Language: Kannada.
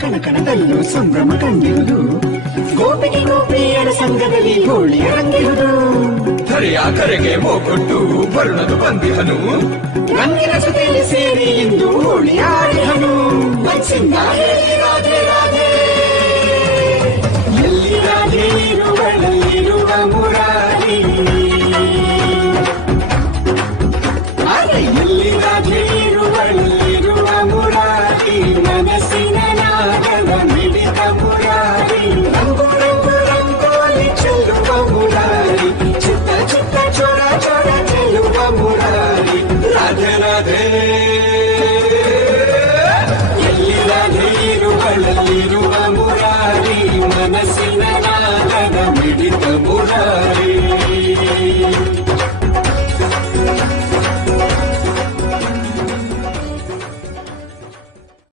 ಕಣಕಣದಲ್ಲೂ ಸಂಭ್ರಮ ಕಂಡಿರುವುದು, ಗೋಪಿಗೆ ಗೋಪಿಯರ ಸಂಘದಲ್ಲಿ ಹೋಳಿಯ ರಂಗಿರುವುದು. ಧರೆಯ ಕರೆಗೆ ಮೋಕೊಟ್ಟು ವರುಣನು ಬಂದಿಹನು, ರಂಗಿನ ಜೊತೆಯಲ್ಲಿ ಸೇರಿ ಇಂದು ಹೋಳಿ ಆಡಿಹನು. ಮನ್ಸಿಂದ ಹೇಳಿ ರಾಧೆ ರಾಧೆ, ಎಲ್ಲಿ ರಾಧೆ ಇರುವಳಲ್ಲಿರುವ ಮುರಾರಿ, ಎಲ್ಲಿ ರಾಧೆ ಇರುವಳಲ್ಲಿರುವ ಮುರಾರಿ, ಮನಸ್ಸಿನ ನಾಗದ ಮಿಡಿತ ಮುರಾರಿ, ರಂಗು ರಂಗು ರಂಗೋಲಿ ಚೆಲ್ಲುವ ಮುರಾರಿ, ಚಿತ್ತ ಚಿತ್ತ ಚೊರ ಚೊರ ಚೆಲ್ಲುವ ಮುರಾರಿ. ರಾಧೆ ರಾಧೆ, ಎಲ್ಲಿ ರಾಧೆ ಇರುವಳಲ್ಲಿರುವ ಮುರಾರಿ, ಮನಸ್ಸಿನ ನಾಗದ ಮಿಡಿತ ಮುರಾರಿ.